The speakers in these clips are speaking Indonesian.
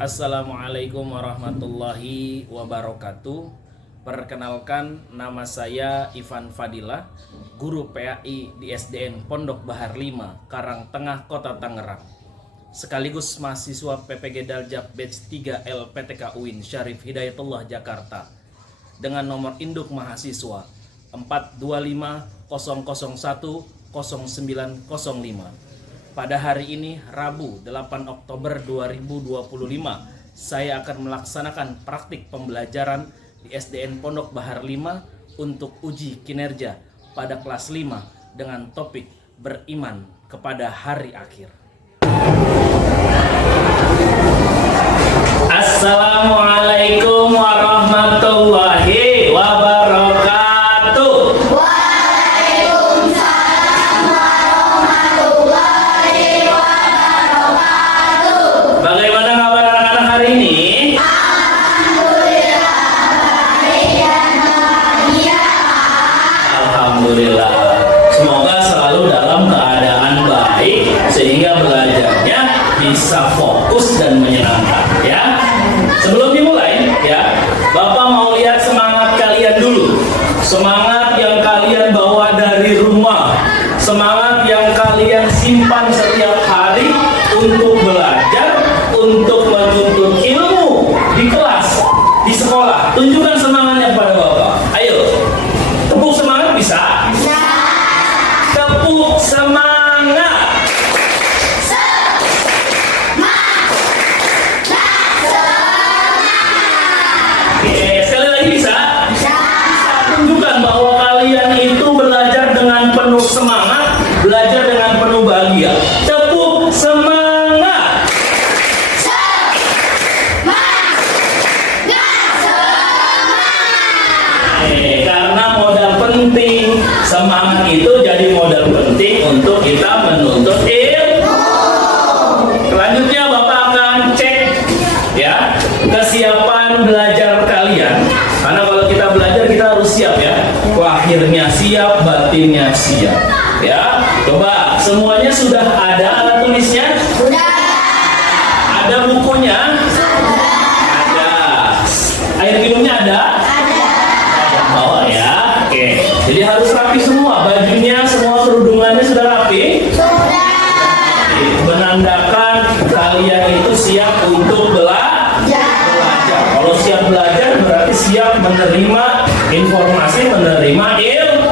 Assalamualaikum warahmatullahi wabarakatuh. Perkenalkan, nama saya Ivan Fadilah, guru PAI di SDN Pondok Bahar 5, Karangtengah, Kota Tangerang. Sekaligus mahasiswa PPG Daljab Batch 3 LPTK UIN Syarif Hidayatullah Jakarta. Dengan nomor induk mahasiswa 42500100905. Pada hari ini, Rabu 8 Oktober 2025, saya akan melaksanakan praktik pembelajaran di SDN Pondok Bahar 5 untuk uji kinerja pada kelas 5 dengan topik beriman kepada hari akhir. Assalamualaikum warahmatullahi wabarakatuh. Bagaimana kabar anak-anak hari ini? Alhamdulillah. Semoga selalu dalam keadaan baik sehingga belajarnya bisa fokus dan menyenangkan, ya. Sebelum dimulai, ya, Bapak mau lihat semangat kalian dulu. Semangat yang kalian bawa dari rumah, semangat yang kalian simpan setiap hari untuk belajar, untuk menuntut ilmu di kelas, di sekolah. Tunjukkan semangatnya pada Bapak. Ayo, tepuk semangat bisa? Tepuk semangat. Oke, sekali lagi bisa? Tunjukkan bahwa kalian itu belajar dengan penuh semangat, belajar dengan penuh bahagia. Tepuk semangat. Karena modal penting, semangat itu jadi modal penting untuk kita menuntut ilmu. Selanjutnya Bapak akan cek, ya, kesiapan belajar kalian. Karena kalau kita belajar kita harus siap, ya. Lahirnya siap, batinnya siap, ya. Coba semuanya sudah ada alat tulisnya? Sudah. Ada bukunya? Ada. Air minumnya ada? Oh ya, oke. Jadi harus rapi semua, bajunya, semua kerudungannya sudah rapi. Menandakan kalian itu siap untuk belajar. Kalau siap belajar berarti siap menerima informasi, menerima ilmu.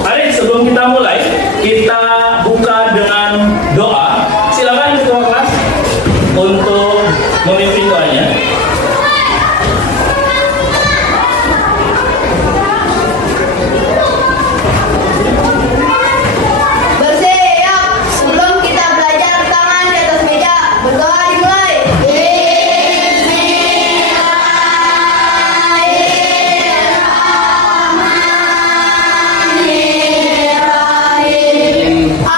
Mari sebelum kita mulai, kita buka dengan doa. Silakan ketua kelas untuk memimpin doanya. Bersiap. Sebelum kita belajar, tangan di atas meja. Berdoa dimulai. Bismillahirrahmanirrahim.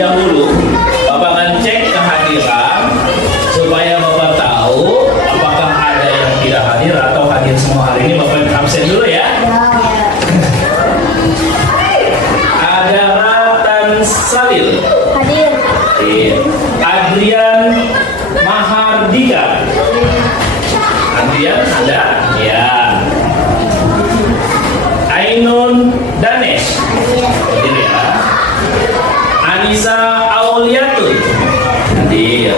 dahulu Bapak akan cek kehadiran supaya Bapak tahu apakah ada yang tidak hadir atau hadir semua hari ini. Bapak absen dulu ya. Ada Ratan Salil, Hadir. Adrian Mahardika. Adrian ada? Ya. Ainun Danesh. Hadir ya. Anissa Auliatul. Hadir.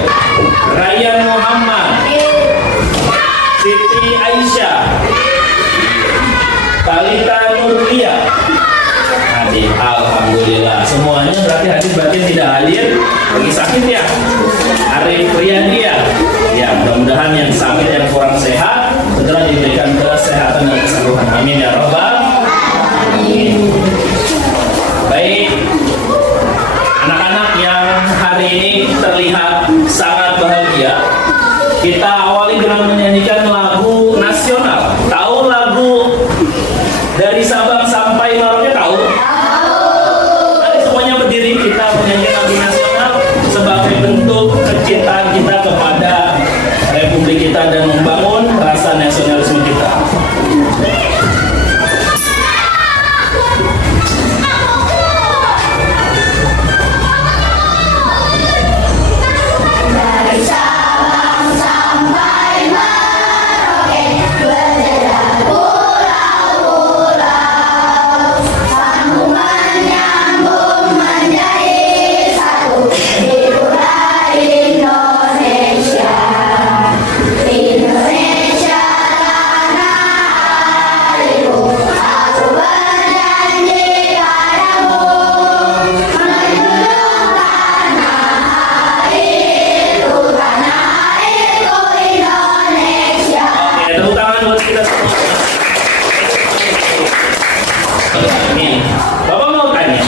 Ryan Muhammad. Siti Aisyah. Talita Nurlia. Hadir. Alhamdulillah. Semuanya berarti hadir, berarti tidak hadir lagi sakit ya. Arif Priyadia. Ya, mudah-mudahan yang sakit, yang kurang sehat segera diberikan kesehatan dan kesembuhan. Amin ya robbal alamin. Baik, anak-anak yang hari ini terlihat sangat bahagia, kita awali dengan menyanyikan lagu nasional. Tahu lagu dari Sabang sampai Merauke? Tahu? Mari semuanya berdiri, kita menyanyikan lagu nasional sebagai bentuk kecintaan kita kepada Republik kita dan membangun rasa nasionalisme kita. Bapak mau tanya,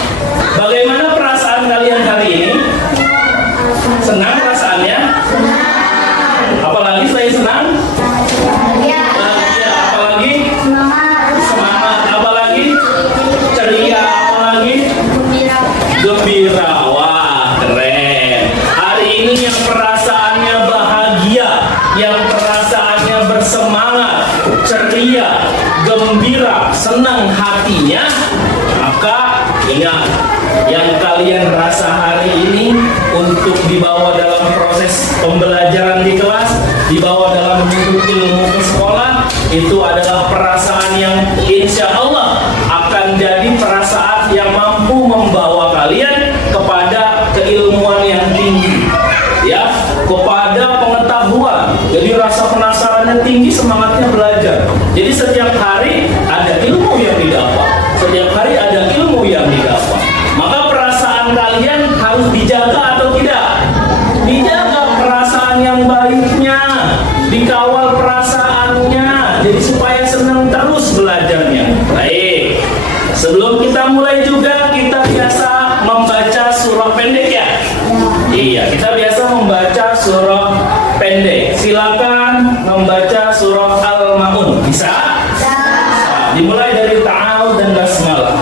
bagaimana perasaan kalian hari ini? Senang perasaannya? Apalagi selain senang? Bahagia. Apalagi? Semangat. Apalagi? Ceria. Apalagi? Gembira. Wah, keren. Hari ini yang perasaannya bahagia, yang perasaannya bersemangat, ceria, gembira, senang hatinya, maka ingat, yang kalian rasa hari ini untuk dibawa dalam proses pembelajaran di kelas, dibawa dalam menuntut ilmu ke sekolah, itu adalah perasaan yang insya Allah akan jadi perasaan yang mampu membawa kalian kepada keilmuan yang tinggi, ya, kepada pengetahuan. Jadi rasa penasarannya tinggi, semangatnya belajar. Jadi setiap hari ada ilmu yang didapat, setiap hari ada ilmu yang didapat. Maka perasaan kalian harus dijaga atau tidak? Dijaga perasaan yang baiknya, dikawal perasaannya, jadi supaya senang terus belajarnya. Baik, sebelum kita mulai juga kita biasa membaca surah pendek ya. Iya, kita biasa membaca surah pendek. Silakan membaca surah Al-Maun. Bisa? Bisa. Dimulai dari ta'awud dan basmalah.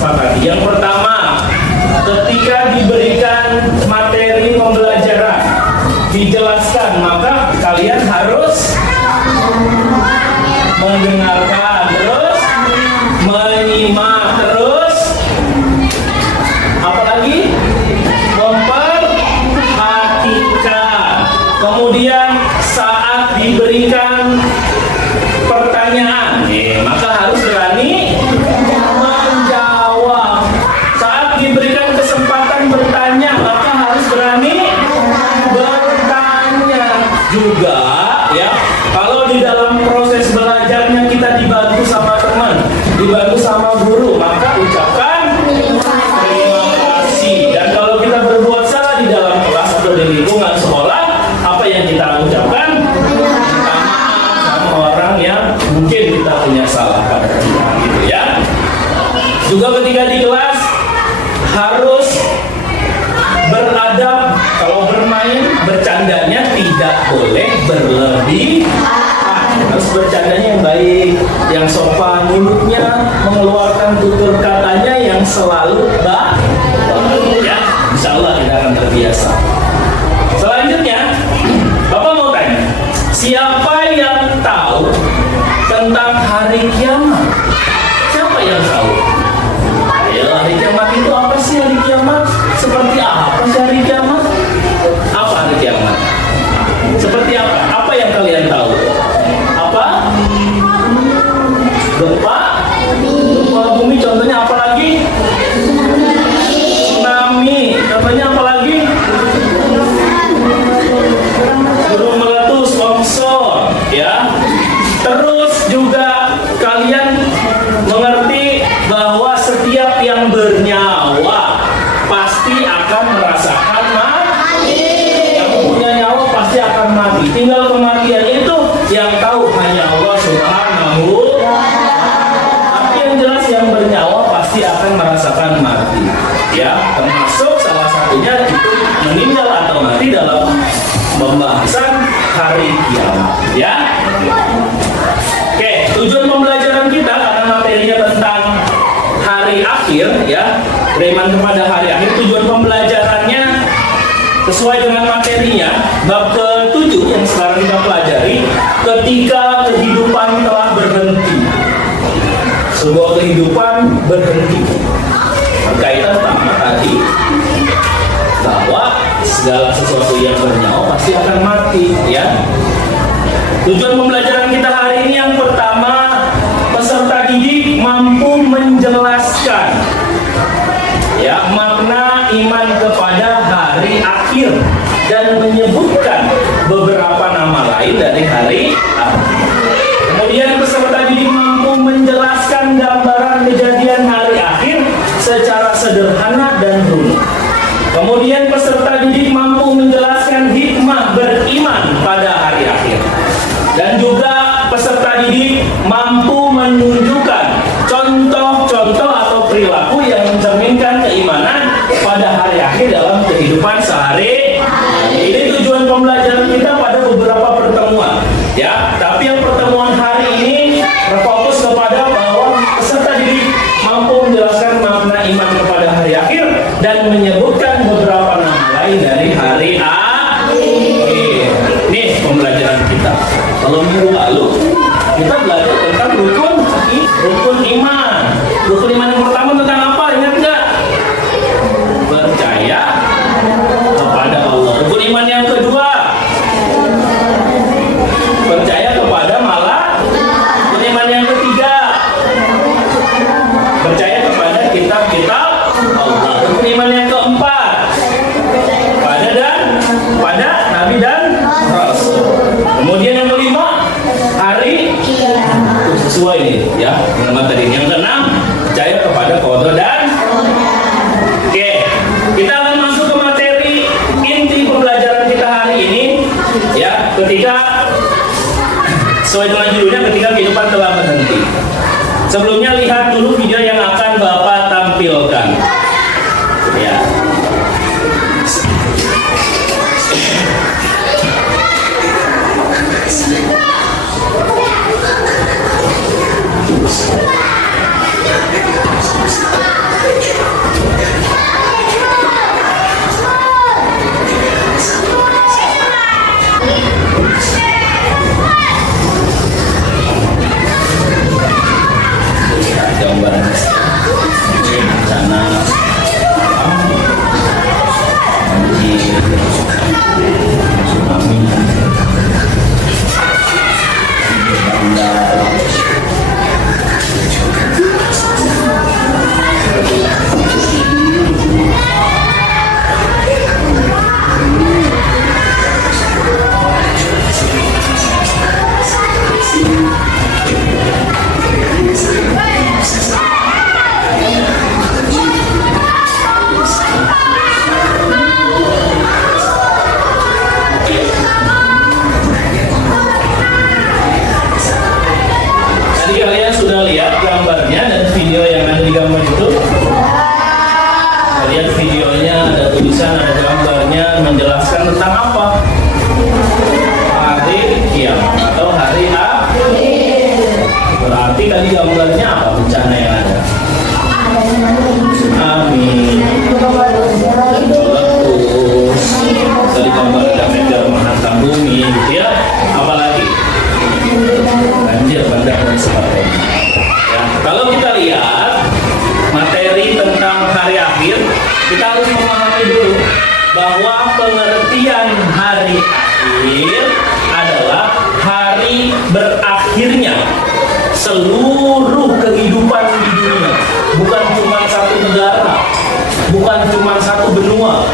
sepakati. Yang pertama, ketika diberikan materi pembelajaran, dijelaskan, maka kalian harus mendengarkan, terus menyimak, terus apalagi memperhatikan. Kemudian saat diberikan pertanyaan, maka harus berani menjawab. Saat diberikan kesempatan bertanya, maka harus berani bertanya juga, ya. Kalau di dalam proses belajarnya kita dibantu sama teman, dibantu sama guru, maka ucapkan terima kasih. Dan kalau kita berbuat salah di dalam kelas atau di lingkungan sekolah, apa yang kita ucapkan? Minta maaf sama orang yang mungkin kita punya salah pada kita, gitu ya. Juga ketika di kelas harus beradab. Kalau bermain, bercandanya tidak boleh berlebihan. Harus bercandanya yang baik, yang sopan, mulutnya mengeluarkan tutur katanya yang selalu baik, ya. Insya Allah kita akan terbiasa. Selanjutnya, Bapak mau tanya, siapa yang tahu tentang hari kiamat? Siapa yang tahu? Ayo, hari kiamat itu apa sih hari kiamat? Seperti apa sih hari kiamat? Apa hari kiamat? Seperti apa? Apa yang kalian tahu? Apa? Gempa? Gempa bumi, contohnya apa lagi? Tsunami, contohnya apa lagi? Gunung meletus, longsor, ya. Terus juga kalian mengerti bahwa setiap yang bernyawa pasti akan merasakan mati. Yang punya nyawa pasti akan mati. Tinggal kematian itu yang tahu hanya Allah Subhanahu. Tapi yang jelas yang bernyawa pasti akan merasakan mati. Ya, termasuk salah satunya itu meninggal atau mati dalam pembahasan hari kiamat. Ya. Oke, tujuan pembelajaran kita karena materinya tentang hari akhir, ya, beriman kepada hari akhir. Tujuan pembelajarannya sesuai dengan materinya, bab ke-7 yang sekarang kita pelajari, ketika kehidupan telah berhenti. Sebuah kehidupan berhenti. Berkaitan sama tadi bahwa segala sesuatu yang bernyawa pasti akan mati, ya. Tujuan pembelajaran kita hari ini yang pertama, peserta didik mampu menjelaskan, ya, makna iman kepada hari akhir dan menyebutkan beberapa nama lain dari hari akhir. Kemudian peserta didik mampu menjelaskan gambaran kejadian hari akhir secara sederhana dan runut. Kemudian peserta didik mampu menjelaskan hikmah beriman pada hari akhir. Dan juga peserta didik mampu menunjukkan contoh-contoh atau perilaku yang mencerminkan keimanan pada hari akhir dalam kehidupan sehari. Ini tujuan pembelajaran kita pada beberapa pertemuan, ya. Tapi yang pertemuan hari ini berfokus kepada bahwa peserta didik mampu menjelaskan makna iman kepada hari akhir dan menyebutkan beberapa nama lain dari hari akhir. Ini pembelajaran kita. Kalau minggu lalu kita belajar tentang rukun iman. Rukun iman yang pertama tentang apa? Ingat nggak? Percaya kepada Allah. Rukun iman yang kedua, percaya kepada malaikat. Rukun iman yang ketiga, percaya kepada kitab-kitab Allah. Rukun iman yang keempat, pada nabi dan rasul. Kemudian yang kelima, hari sesuai ini, ya, nama tadi. Yang keenam, percaya kepada qada dan. Oke, kita akan masuk ke materi inti pembelajaran kita hari ini, ya. Ketika sesuai dengan judulnya, ketika kehidupan telah berhenti. Sebelumnya lihat dulu video yang akan Bapak tampilkan, ya. tulisan, ada gambarnya menjelaskan tentang apa? Hari kiamat atau hari akhir. Berarti tadi gambarnya apa bencana yang ada? Amin. Meletus. Tadi gambar ada meteor menghantam bumi, gitu ya. Apalagi banjir bandang dan sebagainya. Ya, kalau kita lihat materi tentang hari akhir, kita harus memahami dulu bahwa pengertian hari akhir adalah hari berakhirnya seluruh kehidupan di dunia. Bukan cuma satu negara, bukan cuma satu benua,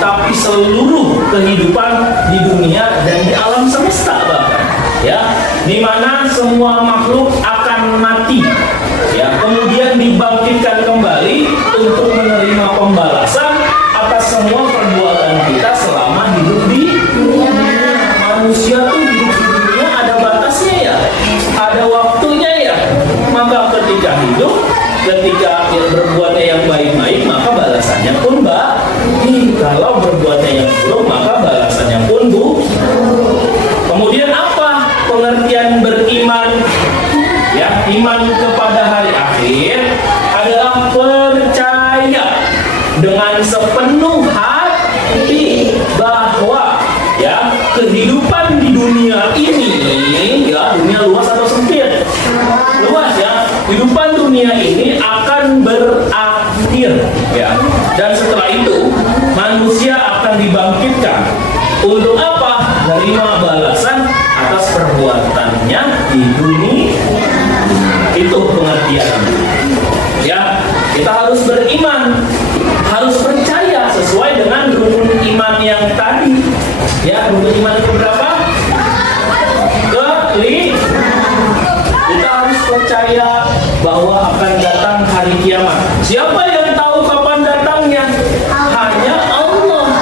tapi seluruh kehidupan di dunia dan di alam semesta bahkan, ya, di mana semua makhluk akan mati, ya, kemudian dibangkitkan kembali untuk menerima pembalasan atas semua perbuatan kita selama hidup di dunia. Manusia tuh hidup di dunia ada batasnya ya, ada waktunya ya. Maka ketika hidup, ketika berbuatnya yang baik-baik, maka balasannya pun baik. Kalau berbuatnya yang buruk, maka balasannya pun buruk. Kemudian apa pengertian beriman? Ya, iman kepada hari akhir adalah percaya dengan sepenuh hati bahwa ya kehidupan di dunia ini, ya, dunia luas atau sempit? Luas ya. Kehidupan dunia ini akan berakhir, ya. Dan setelah itu manusia akan dibangkitkan untuk apa? Menerima balasan atas perbuatannya di dunia. Itu pengertian. Ya, kita harus beriman, harus percaya sesuai dengan rukun iman yang tadi. Ya, rukun iman itu berapa? Kita harus percaya bahwa akan datang hari kiamat. Siapa yang tahu kapan datangnya? Hanya Allah.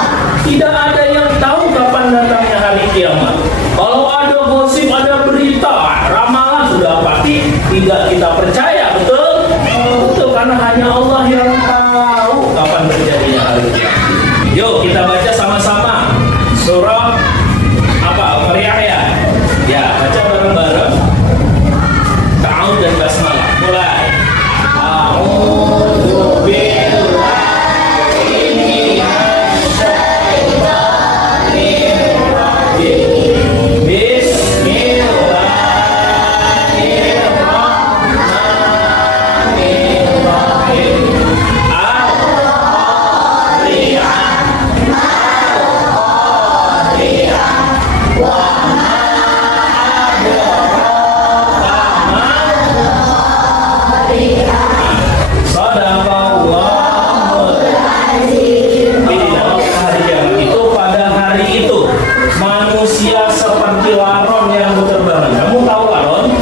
Tidak ada yang tahu kapan datangnya hari kiamat. Kalau ada gosip, ada berita, ramalan, sudah pasti tidak kita percaya, betul? Betul, karena hanya Allah yang tahu kapan terjadinya hari kiamat. Yuk kita baca sama-sama surah apa? Al-Qari'ah ya? Ya, baca bareng-bareng. Ta'awud dan basmalah. Mulai. A'udzu billahi minasyaitonir rajim. Bismillahirrahmanirrahim. Manusia seperti laron yang berterbangan. Kamu tahu laron?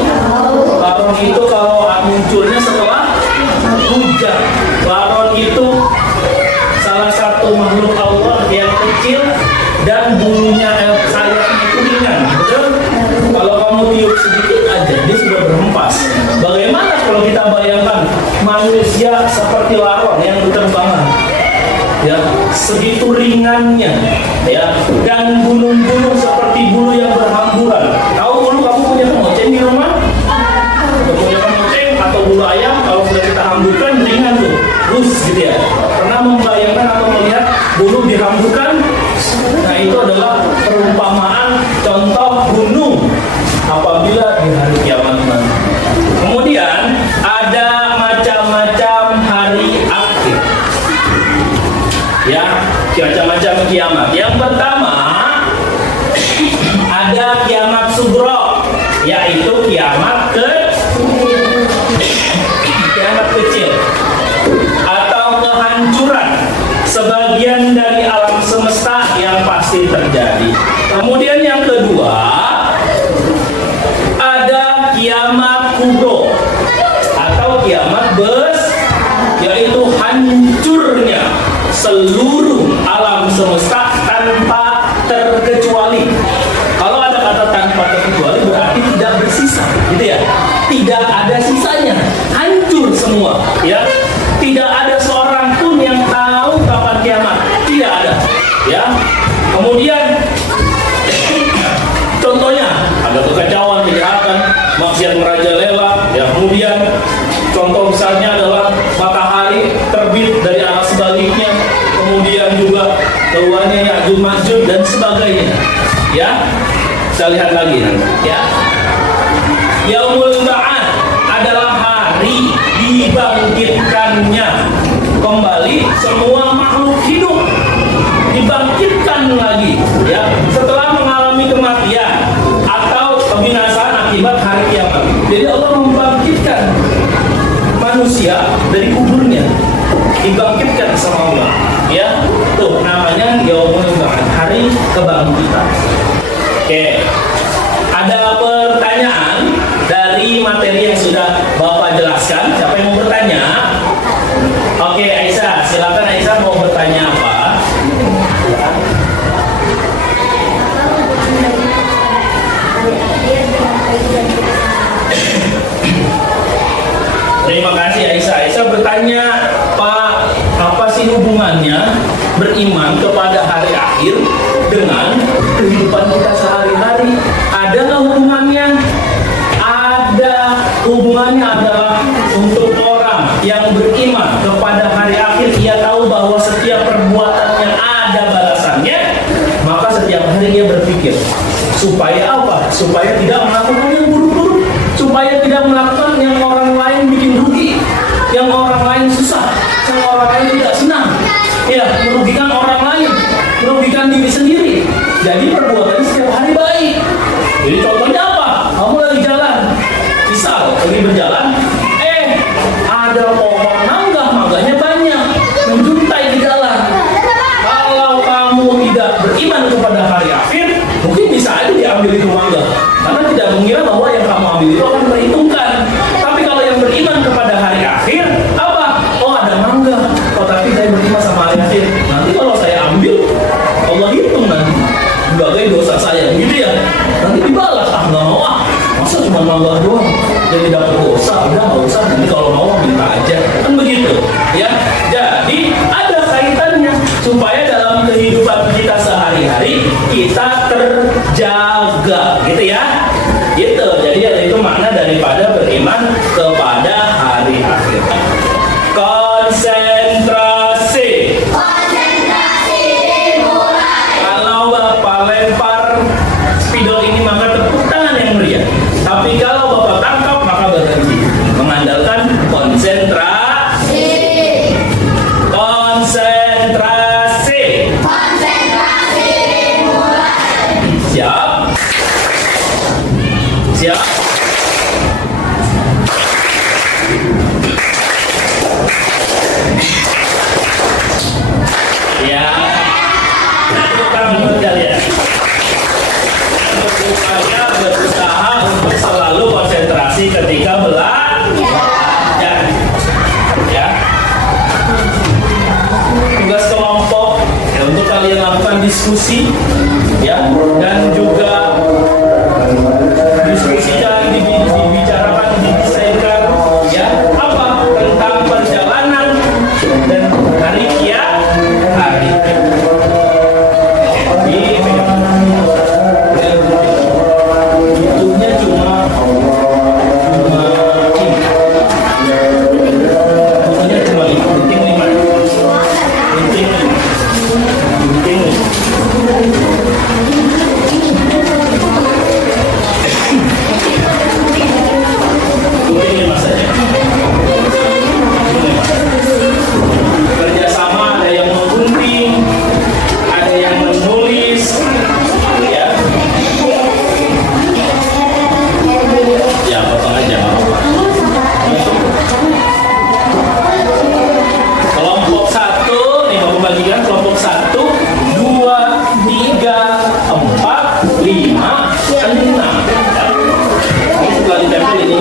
Laron itu kalau munculnya setelah hujan. Laron itu salah satu makhluk Allah yang kecil dan bulunya sayapnya itu ringan. Betul? Kalau kamu tiup sedikit aja dia sudah berhempas. Bagaimana kalau kita bayangkan manusia seperti laron yang berterbangan? Ya, segitu ringannya, ya, dan gunung-gunung seperti bulu yang berhamburan. Tahu bulu, kamu punya kemoceng di rumah? Punya kemoceng atau bulu ayam, kalau sudah kita hamburkan ringan tuh, lus gitu ya. Pernah membayangkan atau melihat bulu dihamburkan? Nah, itu adalah perumpamaan contoh gunung apabila di hari kiamat nanti. Kemudian ada macam-macam hari akhir. Ya, macam-macam kiamat. Yang pertama ada kiamat sugro, yaitu kiamat kecil atau kehancuran sebagian dari alam semesta yang pasti terjadi. Kemudian yang kedua ada kiamat kubro atau kiamat besar, yaitu hancurnya seluruh alam semesta tanpa terkecuali. Kalau ada kata tanpa terkecuali berarti tidak bersisa, gitu ya. Tidak ada sisanya, hancur semua, ya. Tidak ada seorang pun yang tahu kapan kiamat. Tidak siang merajalela, ya. Kemudian contoh misalnya adalah matahari terbit dari arah sebaliknya, kemudian juga keluarnya Ya'juj Ma'juj dan sebagainya, ya. Kita lihat lagi nanti, ya. Yaumul Ba'ats adalah hari dibangkitkannya kembali semua makhluk hidup, dibangkitkan lagi, ya, setelah mengalami kematian atau kebinasaan akibat hari kiamat. Jadi Allah membangkitkan manusia dari kuburnya, dibangkitkan sama Allah, ya. Tuh namanya Yaumul Ba'ats, hari kebangkitan. Oke, ada pertanyaan dari materi yang sudah Bapak jelaskan? Siapa yang mau bertanya? Oke, Aisyah, silakan. Aisyah mau bertanya apa? Terima kasih Aisyah. Aisyah bertanya, Pak, apa sih hubungannya beriman kepada hari akhir dengan kehidupan kita sehari-hari? Ada nggak hubungannya? Ada hubungannya, adalah untuk orang yang beriman kepada hari akhir, ia tahu bahwa setiap perbuatannya ada balasannya, maka setiap hari dia berpikir supaya apa? Supaya tidak melakukan yang buruk-buruk, supaya tidak melakukan yang orang lain bikin rugi, yang orang lain susah, yang orang lain tidak senang, ya, merugikan orang lain, merugikan diri sendiri. Jadi perbuatannya setiap hari baik. Jadi contohnya apa? Kamu lagi jalan, misal lagi berjalan, ada pohon mangga, mangganya banyak, menjuntai di jalan. Kalau kamu tidak beriman kepada hari akhir, mungkin bisa aja diambil itu mangga, karena tidak mengira bahwa yang kamu ambil itu akan diperhitungkan. Tapi kalau yang beriman kepada hari akhir, apa? Oh, ada mangga. Oh, tapi saya beriman sama hari akhir. Nanti kalau saya ambil, Allah hitung nanti sebagai dosa saya, gitu ya. Nanti dibalas. Ah, nggak mau, masa cuma mangga doang jadi dapat dosa? Udah nggak usah, nanti kalau mau minta aja, kan begitu, ya. Jadi ada kaitannya supaya dalam kehidupan kita sehari-hari kita terjaga, gitu ya. Gitu. Jadi itu makna daripada beriman kepada hari akhir. Konsentrasi. Konsentrasi dimulai. Kalau Bapak lempar spidol ini maka tepuk tangan yang meriah. Tapi kalau Bapak tangkap maka berhenti. Mengandalkan konsentrasi. Konsentrasi. Konsentrasi dimulai. Siap? Siap? Ya. Tepuk tangan buat kalian. Bukannya berusaha untuk selalu konsentrasi ketika belajar, ya. Tugas kelompok ya, untuk kalian lakukan diskusi, ya, dan juga diskusikan, dibicarakan, didesainkan, ya, apa tentang perjalanan dan hari kiamat. Hitungnya cuma penting 5.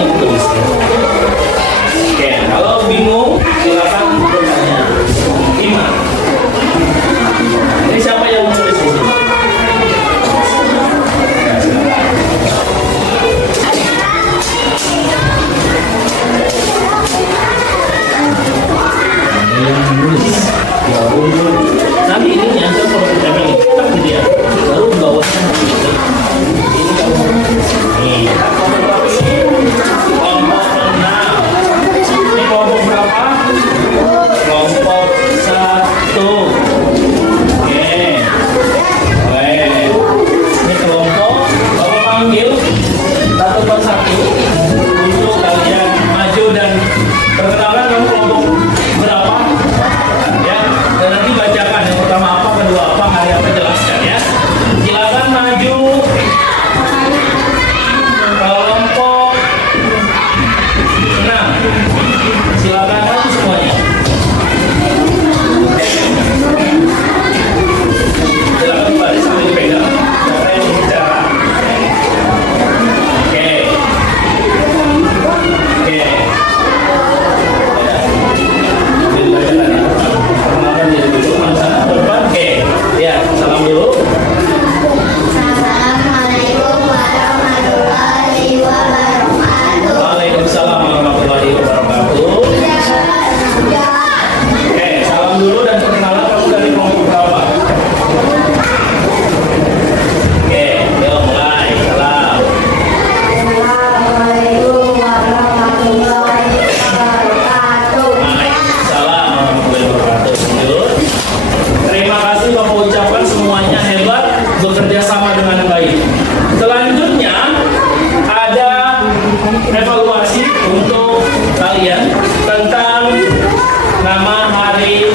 hari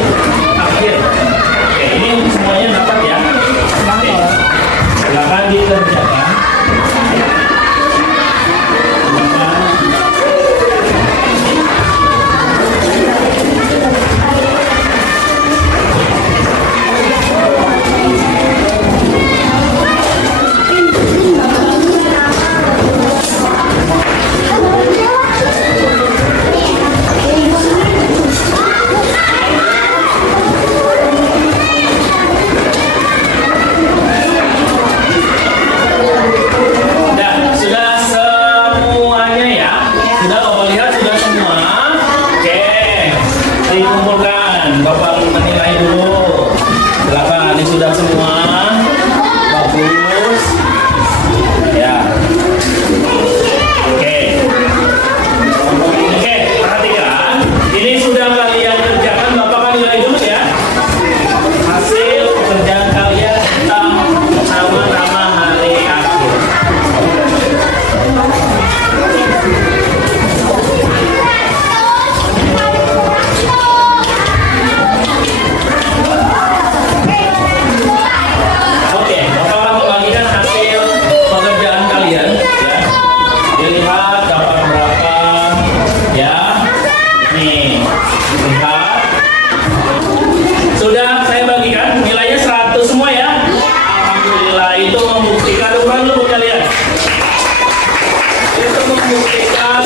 akhir. Oke, ini semuanya dapat ya. Oke, silakan dikerjakan.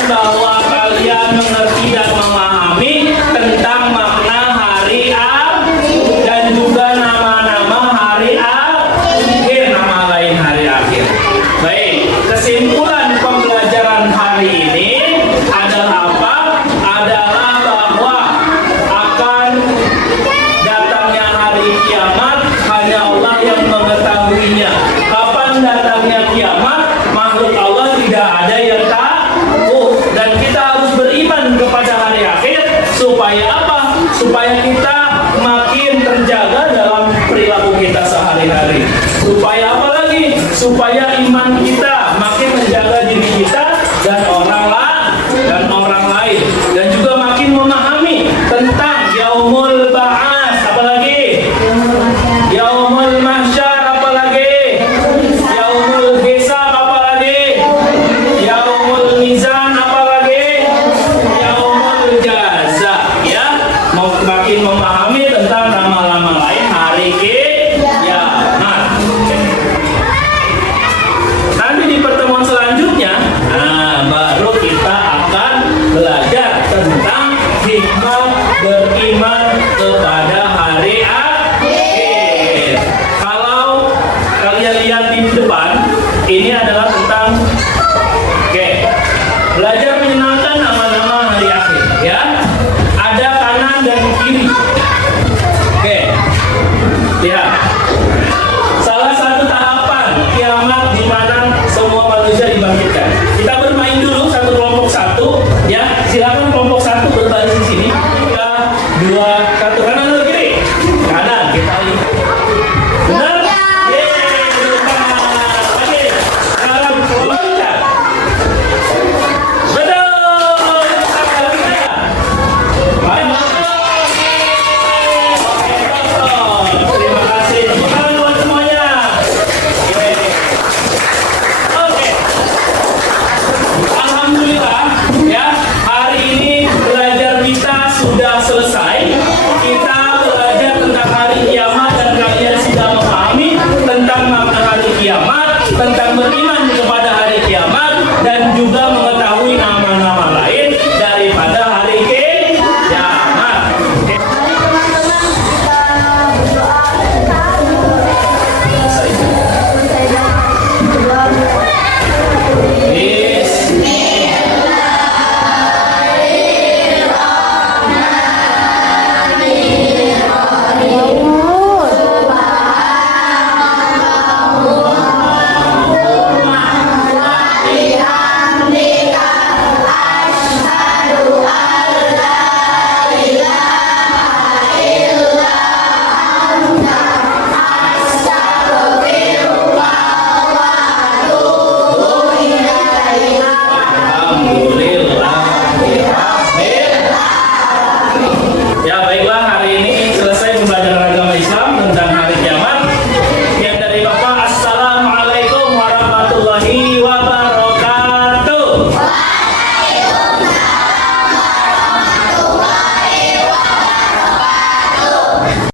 Bahwa kalian mengerti dan memahami tentang makna hari akhir dan juga nama-nama hari akhir, nama lain hari akhir. Baik, kesimpulan pembelajaran hari ini adalah apa? Adalah bahwa akan datangnya hari kiamat hanya Allah yang mengetahuinya. Kapan datangnya kiamat, makhluk Allah tidak ada yang tahu. Dan kita harus beriman kepada hari akhir supaya apa? Supaya kita makin terjaga dalam perilaku kita sehari-hari. Supaya apa lagi? Supaya iman kita makin menjaga diri kita dan orang lain dan juga makin memahami tentang yaumul ba'ats, apalagi yaumul mahsyar, apalagi yaumul hisab, apalagi yaumul mizan, makin memahami